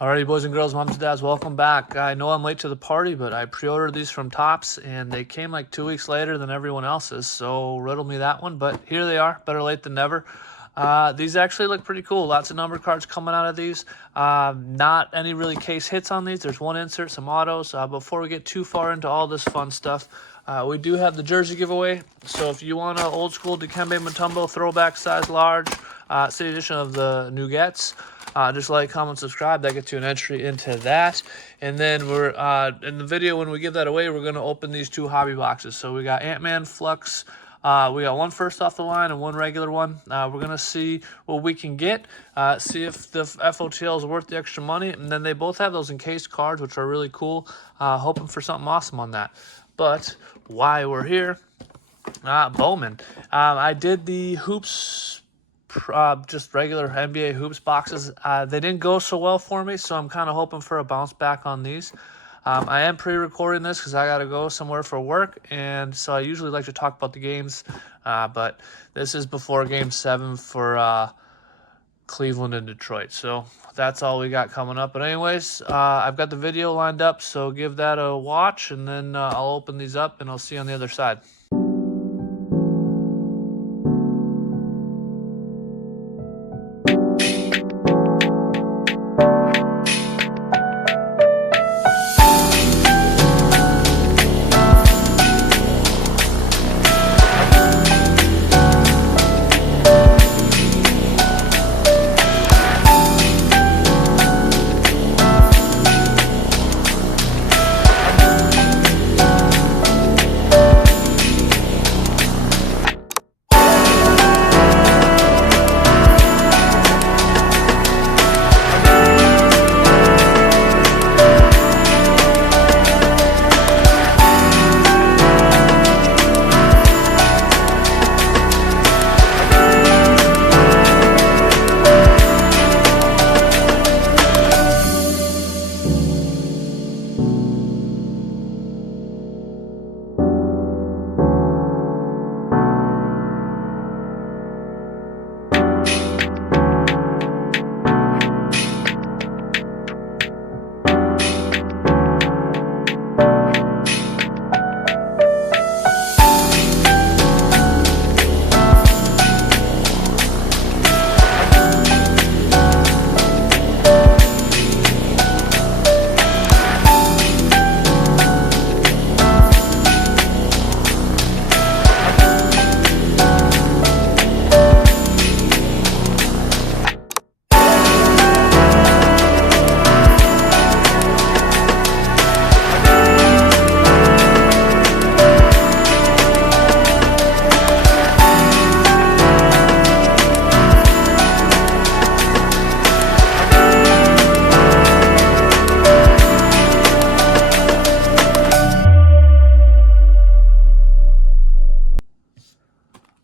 Alrighty, boys and girls, moms and dads, welcome back. I know I'm late to the party, but I pre-ordered these from Topps, and they came like 2 weeks later than everyone else's, so riddle me that one. But here they are, better late than never. These actually look pretty cool. Lots of number cards coming out of these. Not any really case hits on these. There's one insert, some autos. Before we get too far into all this fun stuff, we do have the jersey giveaway. So if you want an old school Dikembe Mutombo throwback size large, city edition of the Nuggets, just like, comment, subscribe. That gets you an entry into that. And then we're in the video, when we give that away, we're going to open these two hobby boxes. So we got Ant-Man Flux. We got one first off the line and one regular one. We're going to see what we can get, see if the FOTL is worth the extra money. And then they both have those encased cards, which are really cool. Hoping for something awesome on that. But why we're here, Bowman. I did the hoops, just regular NBA hoops boxes. They didn't go so well for me, so I'm kind of hoping for a bounce back on these. I am pre-recording this because I got to go somewhere for work, and so I usually like to talk about the games, but this is before Game 7 for Cleveland and Detroit, so that's all we got coming up. But anyways, I've got the video lined up, so give that a watch, and then I'll open these up, and I'll see you on the other side.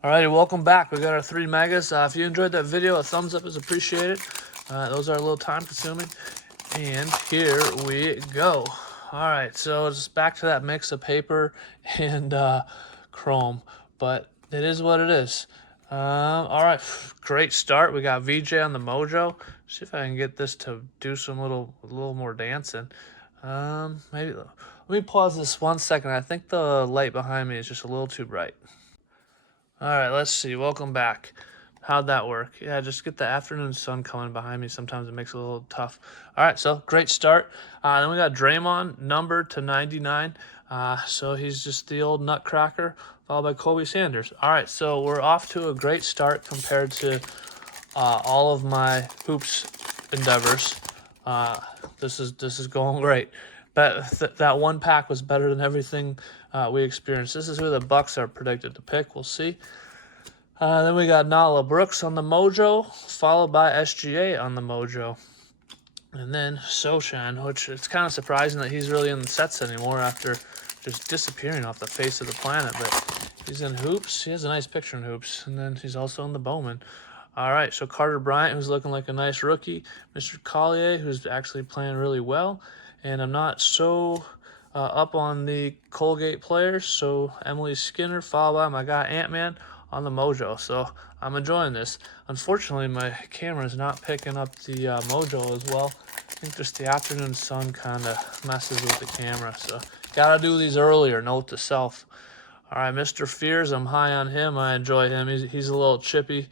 Alrighty, welcome back. We got our 3 megas. If you enjoyed that video, a thumbs up is appreciated. Those are a little time consuming. And here we go. Alright, so it's back to that mix of paper and chrome. But it is what it is. Alright, great start. We got VJ on the Mojo. See if I can get this to do some a little more dancing. Maybe. Let me pause this 1 second. I think the light behind me is just a little too bright. All right, let's see. Welcome back. How'd that work? Yeah, just get the afternoon sun coming behind me. Sometimes it makes it a little tough. All right, so great start. Then we got Draymond, numbered to 99. So he's just the old nutcracker, followed by Kobe Sanders. All right, so we're off to a great start compared to all of my hoops endeavors. This is going great. But that one pack was better than everything we experienced. This is who the Bucks are predicted to pick. We'll see. Then we got Nala Brooks on the Mojo, followed by SGA on the Mojo. And then Sochan, which it's kind of surprising that he's really in the sets anymore after just disappearing off the face of the planet. But he's in hoops. He has a nice picture in hoops. And then he's also in the Bowman. All right, so Carter Bryant, who's looking like a nice rookie. Mr. Collier, who's actually playing really well. And I'm not so up on the Colgate players. So Emily Skinner, followed by my guy Ant-Man on the Mojo. So I'm enjoying this. Unfortunately, my camera is not picking up the Mojo as well think just the afternoon sun kind of messes with the camera, so gotta do these earlier. Note to self. All right, Mr. Fears, I'm high on him. I enjoy him. He's a little chippy.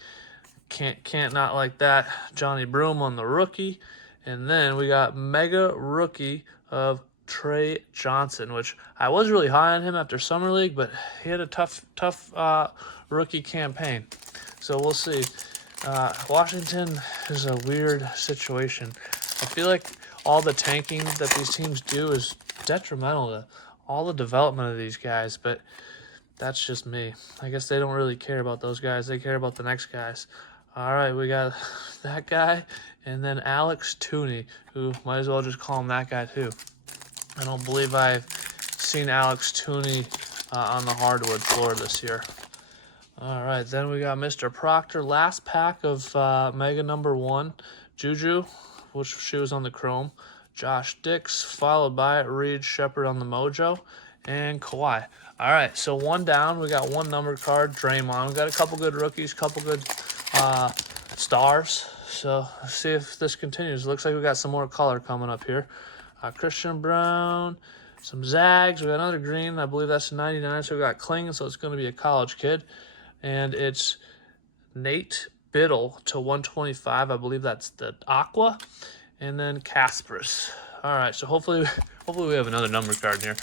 Can't not like that. Johnny Broom on the rookie. And then we got mega rookie of Trey Johnson, which I was really high on him after Summer League, but he had a tough rookie campaign. So we'll see. Washington is a weird situation. I feel like all the tanking that these teams do is detrimental to all the development of these guys, but that's just me. I guess they don't really care about those guys. They care about the next guys. All right, we got that guy, and then Alex Tooney, who might as well just call him that guy too. I don't believe I've seen Alex Tooney on the hardwood floor this year. All right, then we got Mr. Proctor. Last pack of Mega number 1, Juju, which she was on the Chrome. Josh Dix, followed by Reed Shepard on the Mojo, and Kawhi. All right, so one down. We got one number card, Draymond. We got a couple good rookies, couple good stars. So let's see if this continues. Looks like we got some more color coming up here. Christian Brown, some Zags. We got another green. I believe that's 99. So we got Kling, so it's going to be a college kid. And it's Nate Biddle to 125. I believe that's the Aqua. And then Kasparis. All right, so hopefully we have another number card here.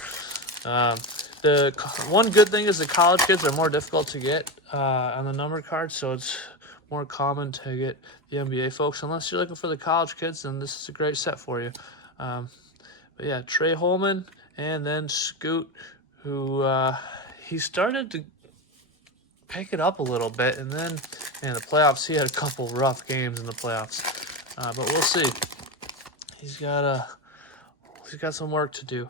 The one good thing is the college kids are more difficult to get on the number card, so it's more common to get the NBA folks. Unless you're looking for the college kids, then this is a great set for you. But yeah, Trey Holman, and then Scoot, who he started to pick it up a little bit, and then in the playoffs, he had a couple rough games in the playoffs. But we'll see. He's got some work to do.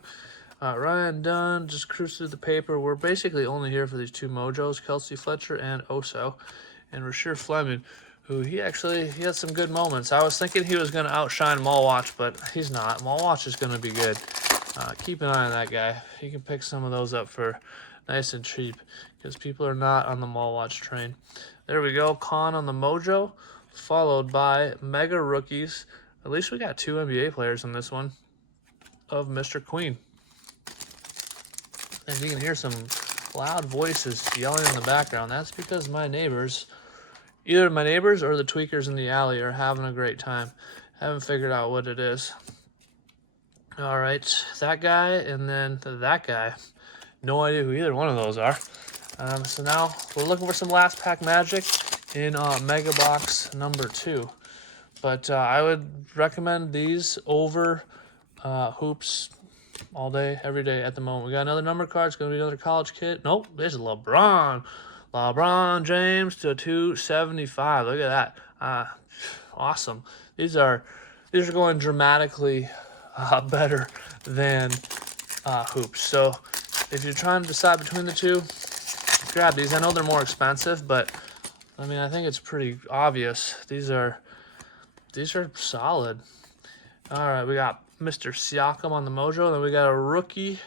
Ryan Dunn, just cruise through the paper. We're basically only here for these two Mojos, Kelsey Fletcher and Oso. And Rasheer Fleming, who he had some good moments. I was thinking he was going to outshine Malwatch, but he's not. Malwatch is going to be good. Keep an eye on that guy. He can pick some of those up for nice and cheap because people are not on the Malwatch train. There we go. Khan on the Mojo, followed by Mega Rookies. At least we got 2 NBA players in this one of Mr. Queen. And you can hear some loud voices yelling in the background. That's because my neighbors, either my neighbors or the tweakers in the alley, are having a great time. Haven't figured out what it is. All right, that guy and then that guy. No idea who either one of those are. So now we're looking for some last pack magic in Mega Box number 2. But I would recommend these over hoops all day, every day at the moment. We got another number card. It's going to be another college kid. Nope, this is LeBron. LeBron James to 275. Look at that. Awesome. These are going dramatically better than hoops. So if you're trying to decide between the two, grab these. I know they're more expensive, but I mean, I think it's pretty obvious. These are solid. All right, we got Mr. Siakam on the Mojo. Then we got a rookie.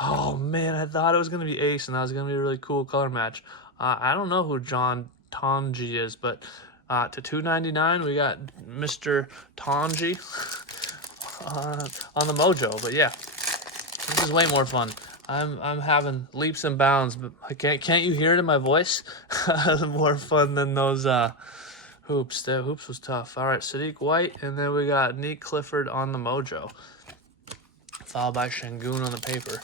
Oh, man, I thought it was going to be Ace, and that was going to be a really cool color match. I don't know who John Tonji is, but to 299, we got Mr. Tonji on the Mojo. But, yeah, this is way more fun. I'm having leaps and bounds, but can't you hear it in my voice? More fun than those hoops. The hoops was tough. All right, Sadiq White, and then we got Neek Clifford on the Mojo, followed by Şengün on the paper.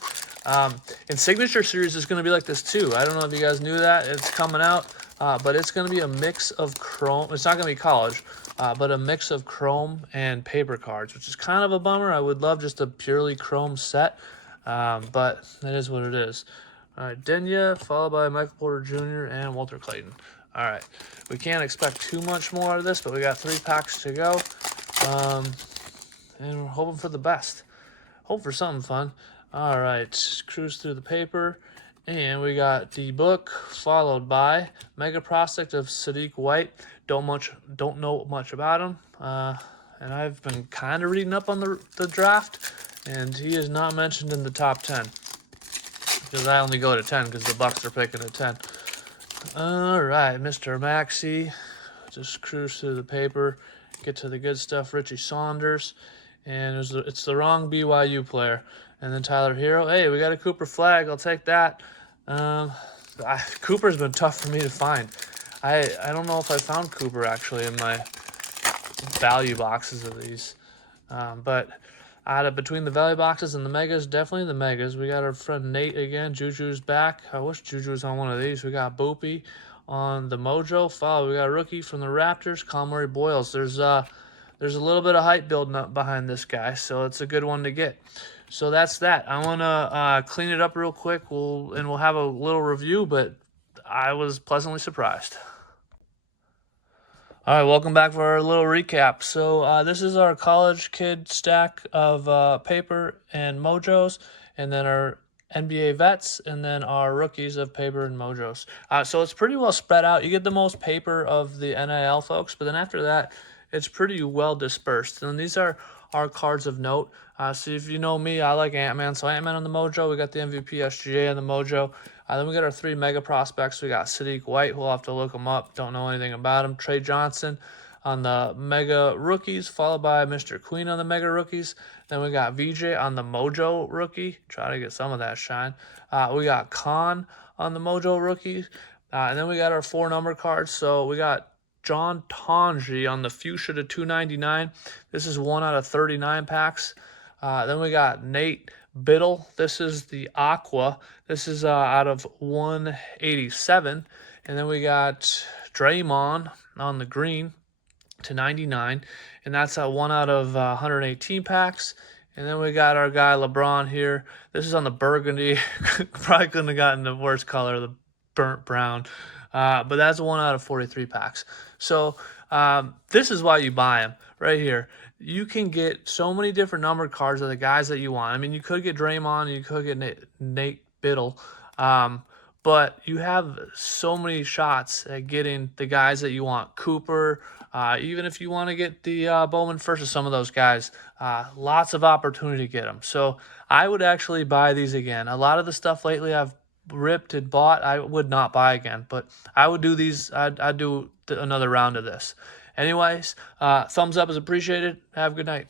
In Signature Series, it's going to be like this too. I don't know if you guys knew that. It's coming out, but it's going to be a mix of chrome. It's not going to be college, but a mix of chrome and paper cards, which is kind of a bummer. I would love just a purely chrome set, but it is what it is. All right, Denya, followed by Michael Porter Jr. and Walter Clayton. All right, we can't expect too much more out of this, but we got 3 packs to go, and we're hoping for the best. Hope for something fun. All right, cruise through the paper, and we got the book, followed by Mega Prospect of Sadiq White. Don't know much about him, and I've been kind of reading up on the draft, and he is not mentioned in the top 10 because I only go to 10 because the Bucks are picking at 10. All right, Mr. Maxey, just cruise through the paper, get to the good stuff. Richie Saunders, and it's the wrong BYU player. And then Tyler Hero. Hey, we got a Cooper flag. I'll take that. Cooper's been tough for me to find. I don't know if I found Cooper actually in my value boxes of these. But out of between the value boxes and the megas, definitely the megas. We got our friend Nate again. Juju's back. I wish Juju was on one of these. We got Boopy on the Mojo. Follow. We got a rookie from the Raptors, Conroy Boyles. There's a little bit of hype building up behind this guy, so it's a good one to get. So that's that. I want to clean it up real quick. We'll have a little review, but I was pleasantly surprised. All right, welcome back for our little recap. So this is our college kid stack of paper and mojos, and then our NBA vets, and then our rookies of paper and mojos. So it's pretty well spread out. You get the most paper of the NIL folks, but then after that, it's pretty well dispersed. And these are our cards of note. So if you know me, I like Ant-Man. So Ant-Man on the mojo. We got the MVP SGA on the mojo. Then we got our 3 mega prospects. We got Sadiq White. We'll have to look him up. Don't know anything about him. Trey Johnson on the mega rookies, followed by Mr. Queen on the mega rookies. Then we got VJ on the mojo rookie. Try to get some of that shine. We got Khan on the mojo rookies. And then we got our 4 number cards. So we got John Tonji on the fuchsia to 299. This is 1 out of 39 packs. Then we got Nate Biddle. This is the Aqua. This is out of 187. And then we got Draymond on the green to 99. And that's 1 out of 118 packs. And then we got our guy LeBron here. This is on the burgundy. Probably couldn't have gotten the worst color, the burnt brown. But that's 1 out of 43 packs. So this is why you buy them right here. You can get so many different numbered cards of the guys that you want. I mean, you could get Draymond, you could get Nate Biddle, but you have so many shots at getting the guys that you want. Cooper, even if you want to get the Bowman first of some of those guys, lots of opportunity to get them. So I would actually buy these again. A lot of the stuff lately I've ripped and bought, I would not buy again, but I would do these. I'd do another round of this. Anyways, thumbs up is appreciated. Have a good night.